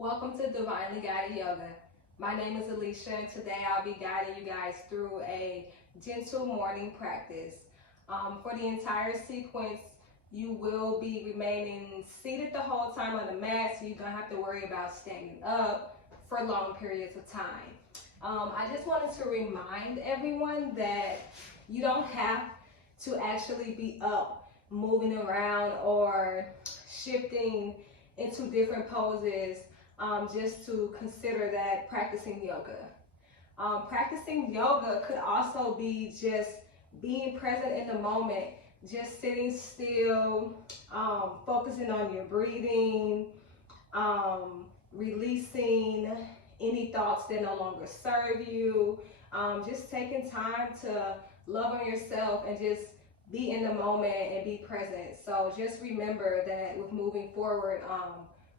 Welcome to Divinely Guided Yoga. My name is Alicia, and today I'll be guiding you guys through a gentle morning practice. For the entire sequence, you will be remaining seated the whole time on the mat, so you don't have to worry about standing up for long periods of time. I just wanted to remind everyone that you don't have to actually be up, moving around, or shifting into different poses just to consider that practicing yoga. Practicing yoga could also be just being present in the moment, just sitting still, focusing on your breathing, releasing any thoughts that no longer serve you, just taking time to love on yourself and just be in the moment and be present. So just remember that with moving forward,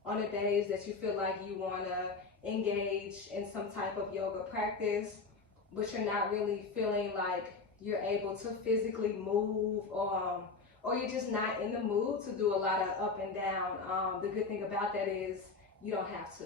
on the days that you feel like you want to engage in some type of yoga practice, but you're not really feeling like you're able to physically move, or you're just not in the mood to do a lot of up and down. The good thing about that is you don't have to.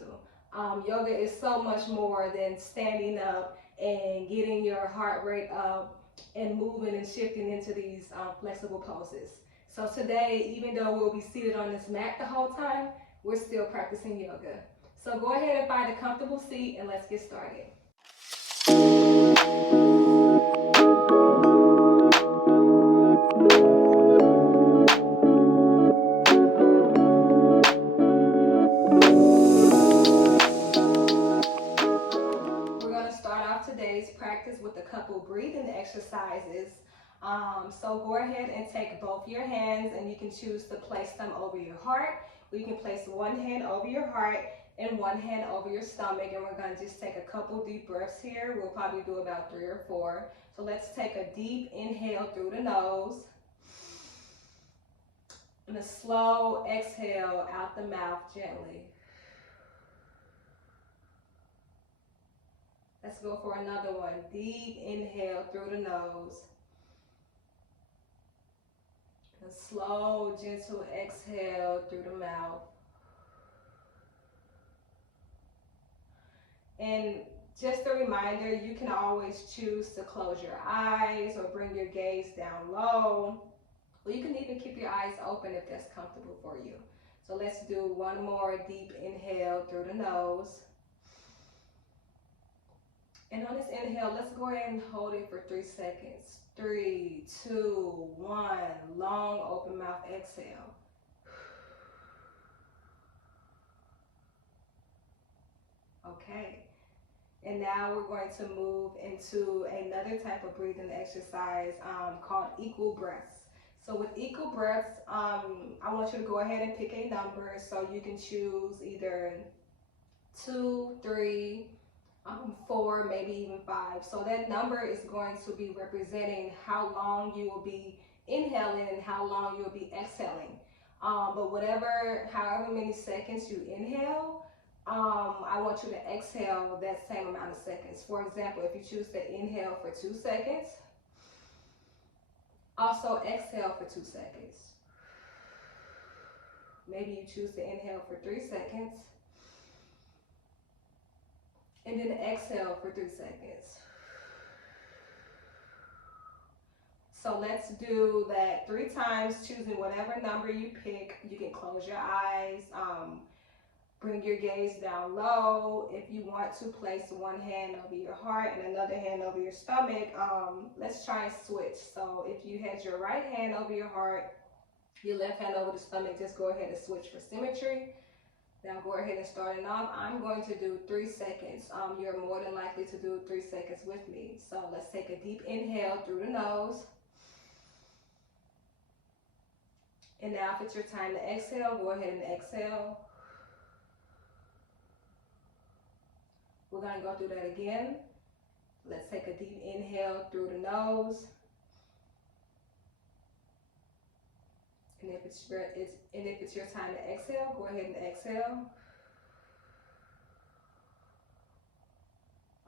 Yoga is so much more than standing up and getting your heart rate up and moving and shifting into these flexible poses. So today, even though we'll be seated on this mat the whole time, we're still practicing yoga. So go ahead and find a comfortable seat and let's get started. We're going to start off today's practice with a couple breathing exercises. So go ahead and take both your hands, and you can choose to place them over your heart, or you can place one hand over your heart and one hand over your stomach, and we're going to just take a couple deep breaths here. We'll probably do about 3 or 4. So let's take a deep inhale through the nose and a slow exhale out the mouth gently. Let's go for another one. Deep inhale through the nose. A slow, gentle exhale through the mouth. And just a reminder, you can always choose to close your eyes or bring your gaze down low. Or you can even keep your eyes open if that's comfortable for you. So let's do one more deep inhale through the nose. And on this inhale, let's go ahead and hold it for 3 seconds. 3, 2, 1. Long open mouth exhale. Okay. And now we're going to move into another type of breathing exercise called equal breaths. So with equal breaths, I want you to go ahead and pick a number. So you can choose either 2, 3, 4, maybe even 5. So that number is going to be representing how long you will be inhaling and how long you will be exhaling. But however many seconds you inhale, I want you to exhale that same amount of seconds. For example, if you choose to inhale for 2 seconds, also exhale for 2 seconds. Maybe you choose to inhale for 3 seconds, and then exhale for 3 seconds. So let's do that 3 times, choosing whatever number you pick. You can close your eyes, bring your gaze down low. If you want to place one hand over your heart and another hand over your stomach, let's try and switch. So if you had your right hand over your heart, your left hand over the stomach, just go ahead and switch for symmetry. Now go ahead and starting off, I'm going to do 3 seconds. You're more than likely to do 3 seconds with me. So let's take a deep inhale through the nose. And now if it's your time to exhale, go ahead and exhale. We're going to go through that again. Let's take a deep inhale through the nose. And if it's your time to exhale, go ahead and exhale.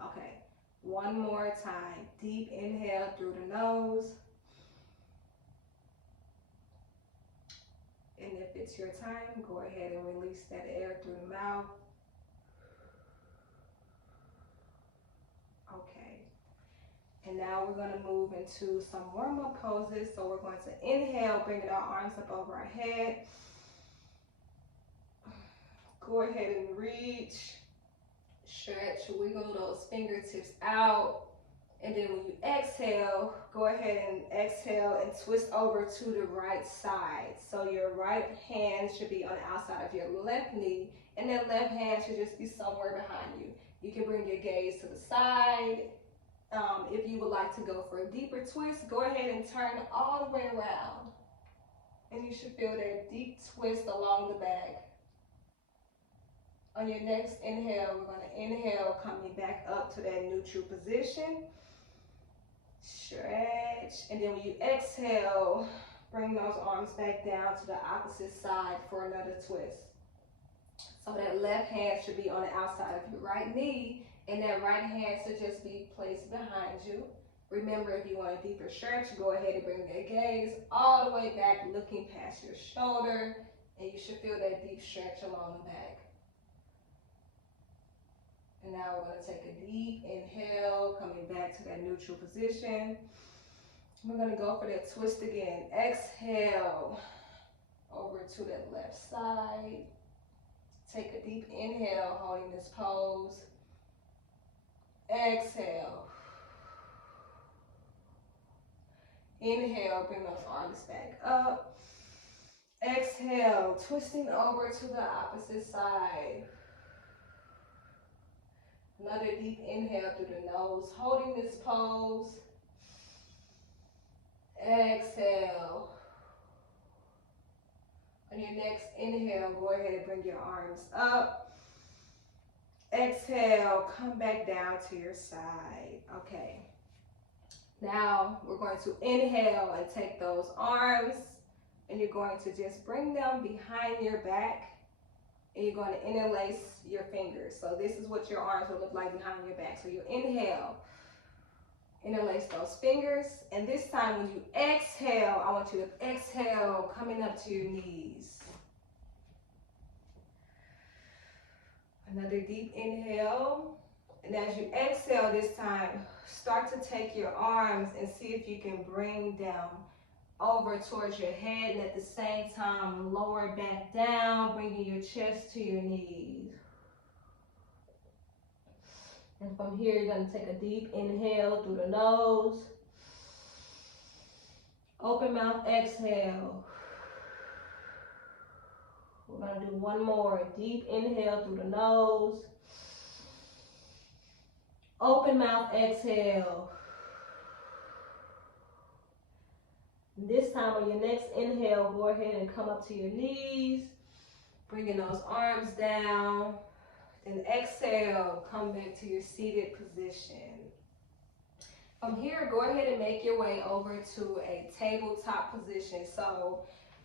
Okay, one more time. Deep inhale through the nose. And if it's your time, go ahead and release that air through the mouth. And now we're going to move into some warm-up poses. So we're going to inhale, bringing our arms up over our head. Go ahead and reach, stretch, wiggle those fingertips out. And then when you exhale, go ahead and exhale and twist over to the right side. So your right hand should be on the outside of your left knee, and that left hand should just be somewhere behind you. You can bring your gaze to the side. If you would like to go for a deeper twist, go ahead and turn all the way around. And you should feel that deep twist along the back. On your next inhale, we're going to inhale, coming back up to that neutral position. Stretch. And then when you exhale, bring those arms back down to the opposite side for another twist. So that left hand should be on the outside of your right knee, and that right hand should just be placed behind you. Remember, if you want a deeper stretch, go ahead and bring your gaze all the way back, looking past your shoulder, and you should feel that deep stretch along the back. And now we're going to take a deep inhale, coming back to that neutral position. We're going to go for that twist again. Exhale over to that left side. Take a deep inhale, holding this pose. Exhale. Inhale, bring those arms back up. Exhale, twisting over to the opposite side. Another deep inhale through the nose, holding this pose. Exhale. On your next inhale, go ahead and bring your arms up. Exhale, come back down to your side. Okay. Now we're going to inhale and take those arms, and you're going to just bring them behind your back. And you're going to interlace your fingers. So this is what your arms will look like behind your back. So you inhale, interlace those fingers. And this time when you exhale, I want you to exhale, coming up to your knees. Another deep inhale. And as you exhale this time, start to take your arms and see if you can bring them over towards your head, and at the same time lower back down, bringing your chest to your knees. And from here, you're going to take a deep inhale through the nose. Open mouth, exhale. We're going to do one more. Deep inhale through the nose. Open mouth, exhale. This time on your next inhale, go ahead and come up to your knees, bringing those arms down. Then exhale, come back to your seated position. From here, go ahead and make your way over to a tabletop position. So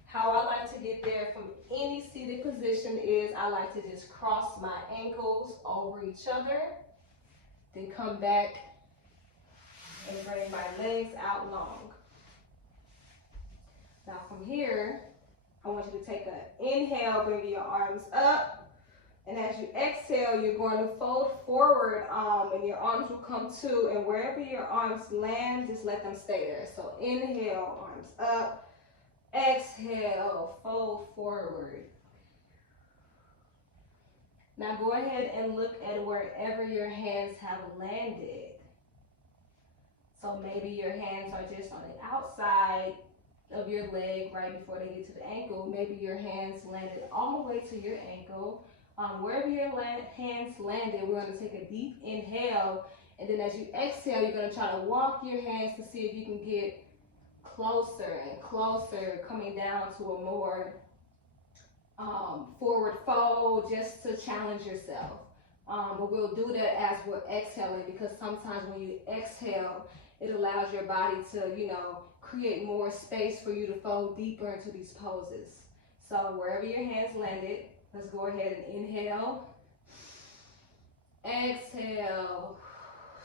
how I like to get there from any seated position is I like to just cross my ankles over each other, then come back and bring my legs out long. Now from here, I want you to take an inhale, bring your arms up. And as you exhale, you're going to fold forward and your arms will come to, and wherever your arms land, just let them stay there. So inhale, arms up. Exhale, fold forward. Now go ahead and look at wherever your hands have landed. So maybe your hands are just on the outside of your leg right before they get to the ankle. Maybe your hands landed all the way to your ankle. Wherever your hands landed, we're going to take a deep inhale, and then as you exhale, you're going to try to walk your hands to see if you can get closer and closer, coming down to a more forward fold, just to challenge yourself. But we'll do that as we're exhaling, because sometimes when you exhale, it allows your body to, create more space for you to fold deeper into these poses. So wherever your hands landed, let's go ahead and inhale. Exhale.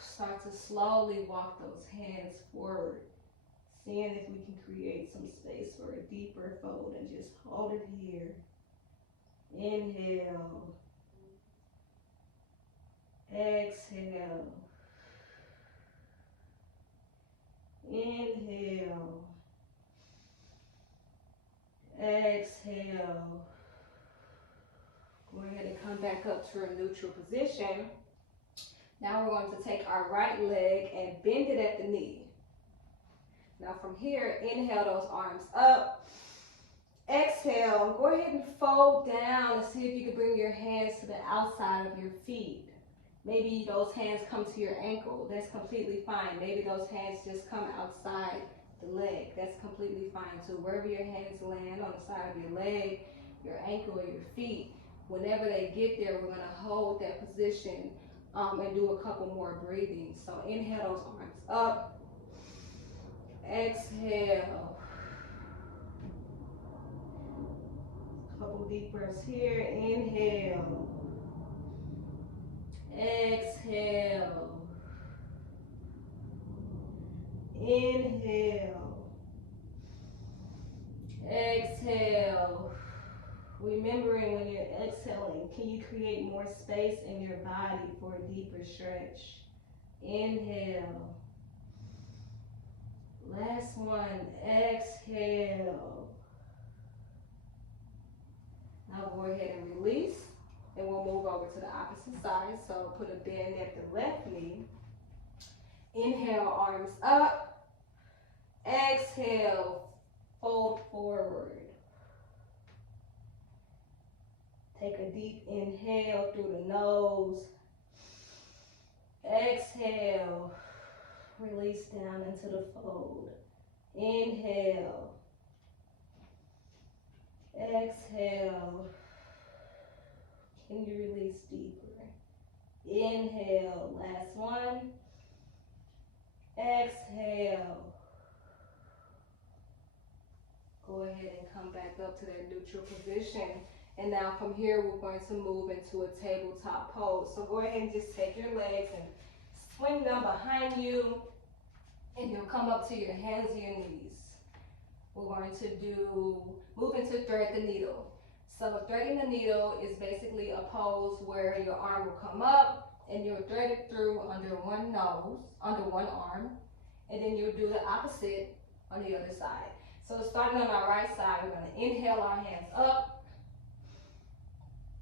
Start to slowly walk those hands forward, seeing if we can create some space for a deeper fold, and just hold it here. Inhale. Exhale. Inhale. Exhale. Go ahead and come back up to a neutral position. Now we're going to take our right leg and bend it at the knee. Now from here, inhale those arms up. Exhale, go ahead and fold down and see if you can bring your hands to the outside of your feet. Maybe those hands come to your ankle. That's completely fine. Maybe those hands just come outside the leg. That's completely fine too. Wherever your hands land, on the side of your leg, your ankle, or your feet, whenever they get there, we're going to hold that position and do a couple more breathings. So inhale those arms up. Exhale. Couple deep breaths here. Inhale. Exhale. Inhale. Exhale. Remembering when you're exhaling, can you create more space in your body for a deeper stretch? Inhale. Last one. Exhale. Now go ahead and release. And we'll move over to the opposite side. So put a bend at the left knee. Inhale, arms up. Exhale, fold forward. Take a deep inhale through the nose. Exhale, release down into the fold. Inhale. Exhale. Can you release deeper? Inhale, last one. Exhale. Go ahead and come back up to that neutral position. And now from here, we're going to move into a tabletop pose. So go ahead and just take your legs and swing them behind you. And you'll come up to your hands and your knees. We're going to move into thread the needle. So threading the needle is basically a pose where your arm will come up and you'll thread it through under one arm, and then you'll do the opposite on the other side. So starting on our right side, we're going to inhale our hands up,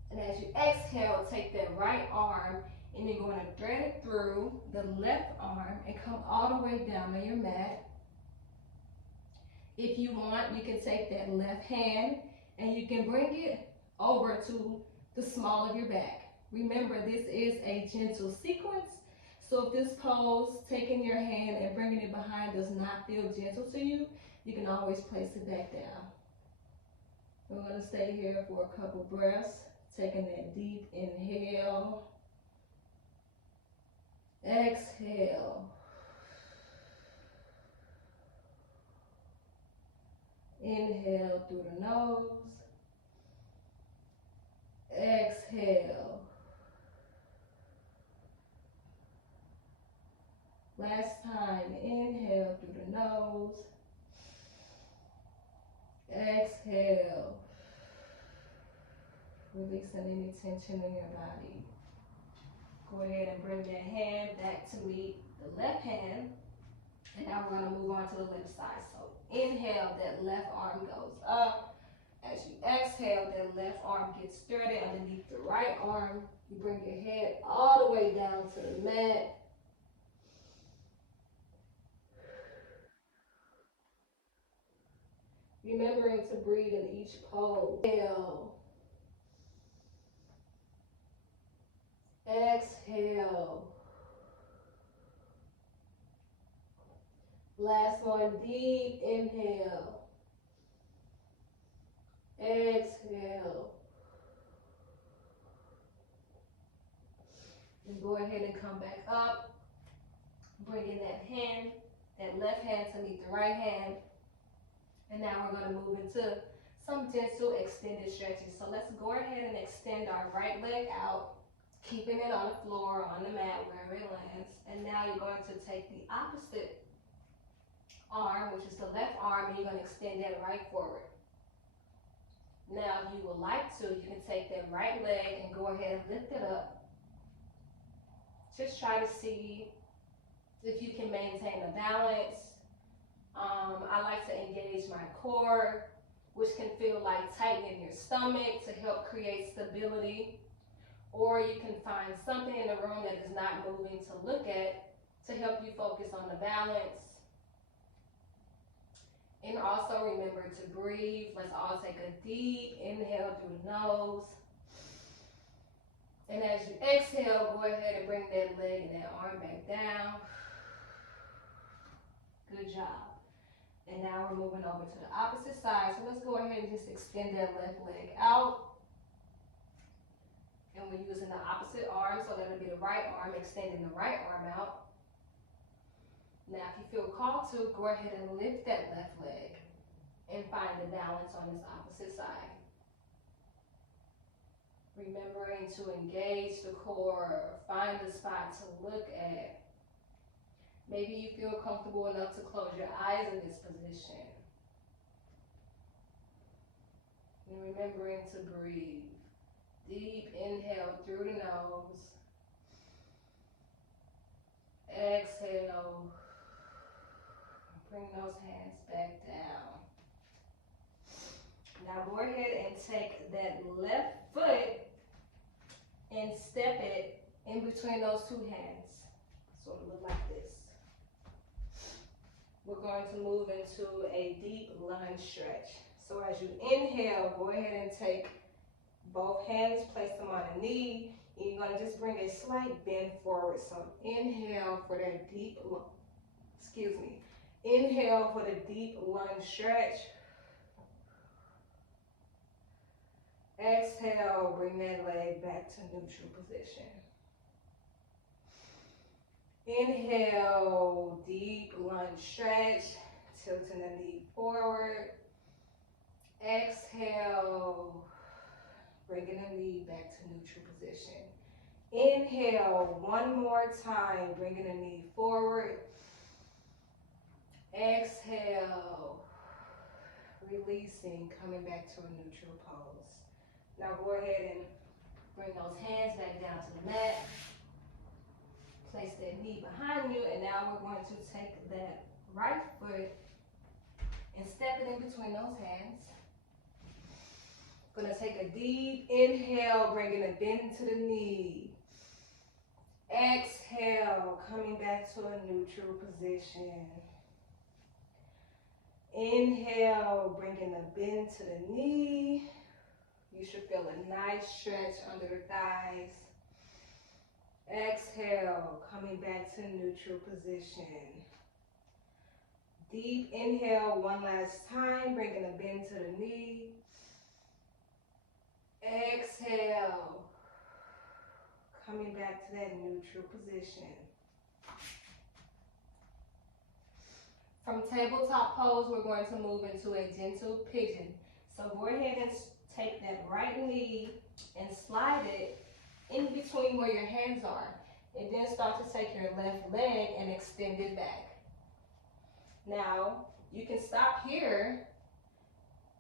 and as you exhale, take that right arm and you're going to thread it through the left arm and come all the way down on your mat. If you want, you can take that left hand and you can bring it over to the small of your back. Remember, this is a gentle sequence. So if this pose, taking your hand and bringing it behind, does not feel gentle to you, you can always place it back down. We're going to stay here for a couple breaths, taking that deep inhale. Exhale. Inhale through the nose. Exhale. Last time, inhale through the nose. Exhale. Releasing any tension in your body. Go ahead and bring that hand back to meet the left hand. And now we're going to move on to the left side. So inhale, that left arm goes up. As you exhale, that left arm gets threaded underneath the right arm. You bring your head all the way down to the mat. Remembering to breathe in each pose. Inhale. Exhale. Last one, deep inhale. Exhale. And go ahead and come back up. Bring in that hand, that left hand to meet the right hand. And now we're going to move into some gentle extended stretches. So let's go ahead and extend our right leg out, keeping it on the floor, on the mat, wherever it lands. And now you're going to take the opposite arm, which is the left arm, and you're going to extend that right forward. Now, if you would like to, you can take that right leg and go ahead and lift it up. Just try to see if you can maintain a balance. I like to engage my core, which can feel like tightening your stomach to help create stability. Or you can find something in the room that is not moving to look at to help you focus on the balance. And also remember to breathe. Let's all take a deep inhale through the nose. And as you exhale, go ahead and bring that leg and that arm back down. Good job. And now we're moving over to the opposite side. So let's go ahead and just extend that left leg out. And we're using the opposite arm, so that'll be the right arm, extending the right arm out. Now, if you feel called to, go ahead and lift that left leg and find the balance on this opposite side. Remembering to engage the core, find a spot to look at. Maybe you feel comfortable enough to close your eyes in this position. And remembering to breathe. Deep inhale through the nose. Exhale. Bring those hands back down. Now go ahead and take that left foot and step it in between those two hands. Sort of look like this. We're going to move into a deep lunge stretch. So as you inhale, go ahead and take both hands, place them on the knee, and you're going to just bring a slight bend forward. So inhale for that deep, inhale for the deep lunge stretch. Exhale, bring that leg back to neutral position. Inhale, deep lunge stretch, tilting the knee forward. Exhale, bringing the knee back to neutral position. Inhale, one more time, bringing the knee forward. Exhale, releasing, coming back to a neutral pose. Now go ahead and bring those hands back down to the mat. Place that knee behind you, and now we're going to take that right foot and step it in between those hands. Gonna take a deep inhale, bringing a bend to the knee. Exhale, coming back to a neutral position. Inhale, bringing a bend to the knee. You should feel a nice stretch under the thighs. Exhale, coming back to neutral position. Deep inhale one last time, bringing a bend to the knee. Exhale, coming back to that neutral position. From tabletop pose, we're going to move into a gentle pigeon. So go ahead and take that right knee and slide it in between where your hands are. And then start to take your left leg and extend it back. Now, you can stop here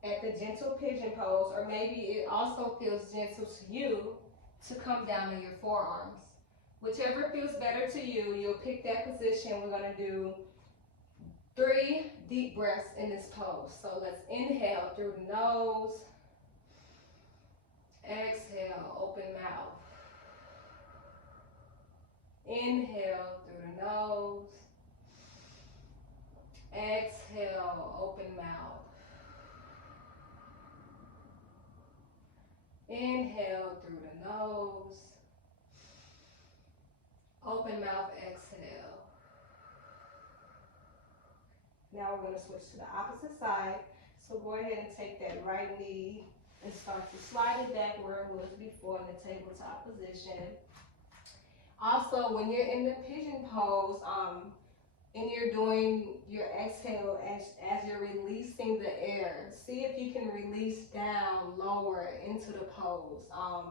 at the gentle pigeon pose, or maybe it also feels gentle to you to come down in your forearms. Whichever feels better to you, you'll pick that position. We're going to do 3 deep breaths in this pose. So let's inhale through the nose. Exhale, open mouth. Inhale through the nose. Exhale, open mouth. Inhale through the nose. Open mouth, exhale. Now we're going to switch to the opposite side. So go ahead and take that right knee and start to slide it back where it was before in the tabletop position. Also, when you're in the pigeon pose, and you're doing your exhale as you're releasing the air, see if you can release down, lower into the pose.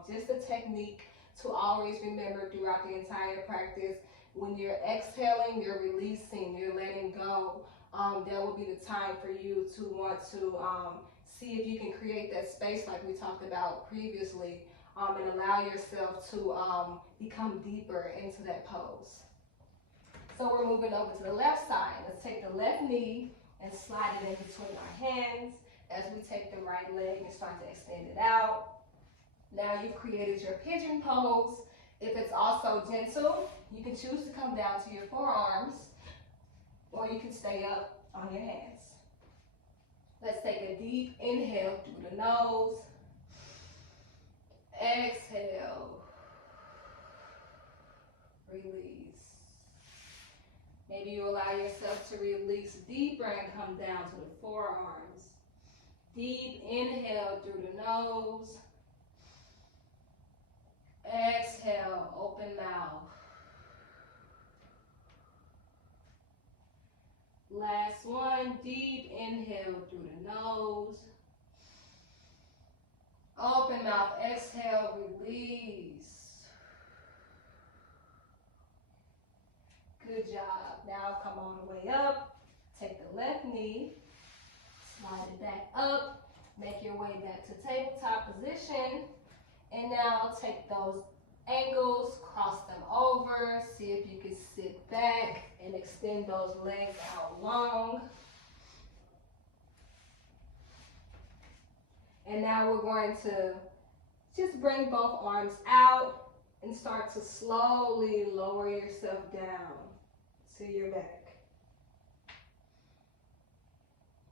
Just a technique to always remember throughout the entire practice. When you're exhaling, you're releasing, you're letting go. That will be the time for you to want to see if you can create that space like we talked about previously, and allow yourself to become deeper into that pose. So we're moving over to the left side. Let's take the left knee and slide it in between our hands as we take the right leg and start to extend it out. Now you've created your pigeon pose. If it's also gentle, you can choose to come down to your forearms, or you can stay up on your hands. Let's take a deep inhale through the nose. Exhale. Release. Maybe you allow yourself to release deeper and come down to the forearms. Deep inhale through the nose. Exhale, open mouth. Last one, deep inhale through the nose. Open mouth, exhale, release. Good job. Now come all the way up. Take the left knee, slide it back up, make your way back to tabletop position. And now take those ankles, cross them over, see if you can sit back and extend those legs out long. And now we're going to just bring both arms out and start to slowly lower yourself down to your back.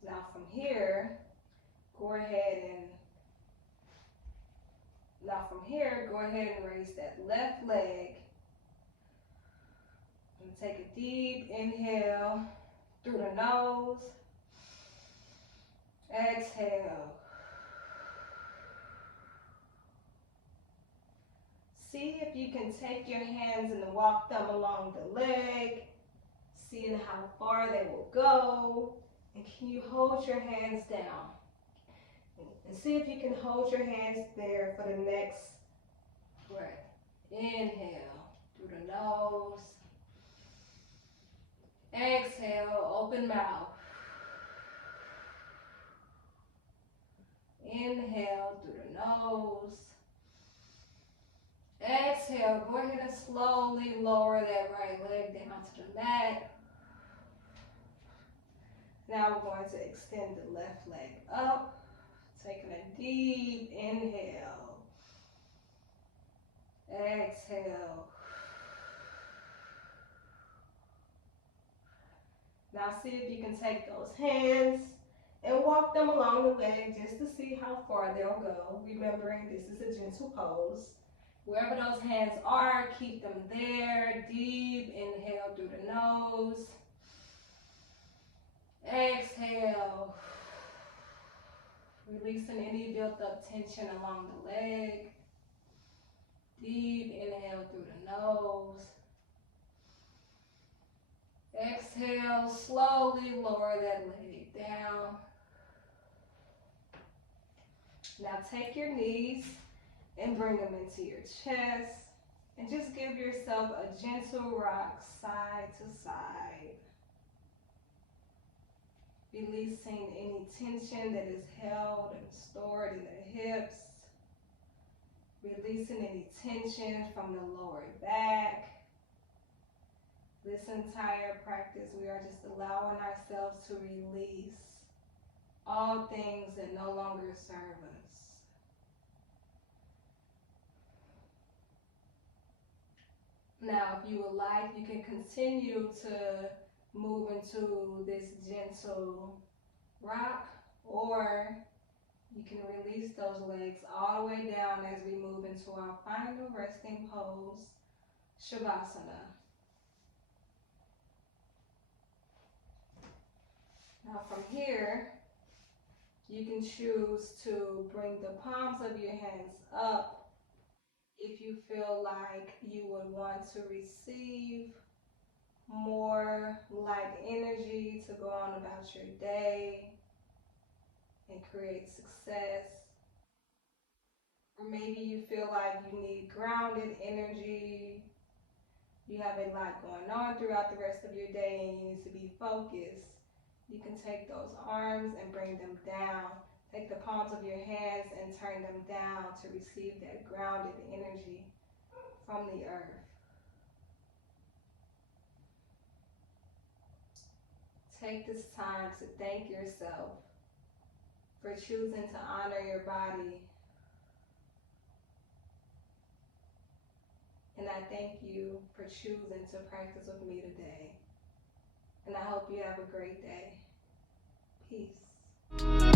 Now from here, go ahead and raise that left leg. And take a deep inhale through the nose. Exhale. See if you can take your hands and walk them along the leg, seeing how far they will go. And can you hold your hands down? And see if you can hold your hands there for the next breath. Inhale through the nose. Exhale, open mouth. Inhale through the nose. Exhale, go ahead and slowly lower that right leg down to the mat. Now we're going to extend the left leg up. Taking a deep inhale. Exhale. Now see if you can take those hands and walk them along the leg just to see how far they'll go. Remembering this is a gentle pose. Wherever those hands are, keep them there. Deep inhale through the nose. Exhale. Releasing any built up tension along the leg. Deep inhale through the nose. Exhale, slowly lower that leg down. Now take your knees and bring them into your chest. And just give yourself a gentle rock side to side. Releasing any tension that is held and stored in the hips. Releasing any tension from the lower back. This entire practice, we are just allowing ourselves to release all things that no longer serve us. Now, if you would like, you can continue to move into this gentle rock, or you can release those legs all the way down as we move into our final resting pose, Shavasana. Now from here, you can choose to bring the palms of your hands up if you feel like you would want to receive more light energy to go on about your day and create success. Or maybe you feel like you need grounded energy. You have a lot going on throughout the rest of your day and you need to be focused. You can take those arms and bring them down. Take the palms of your hands and turn them down to receive that grounded energy from the earth. Take this time to thank yourself for choosing to honor your body. And I thank you for choosing to practice with me today. And I hope you have a great day. Peace.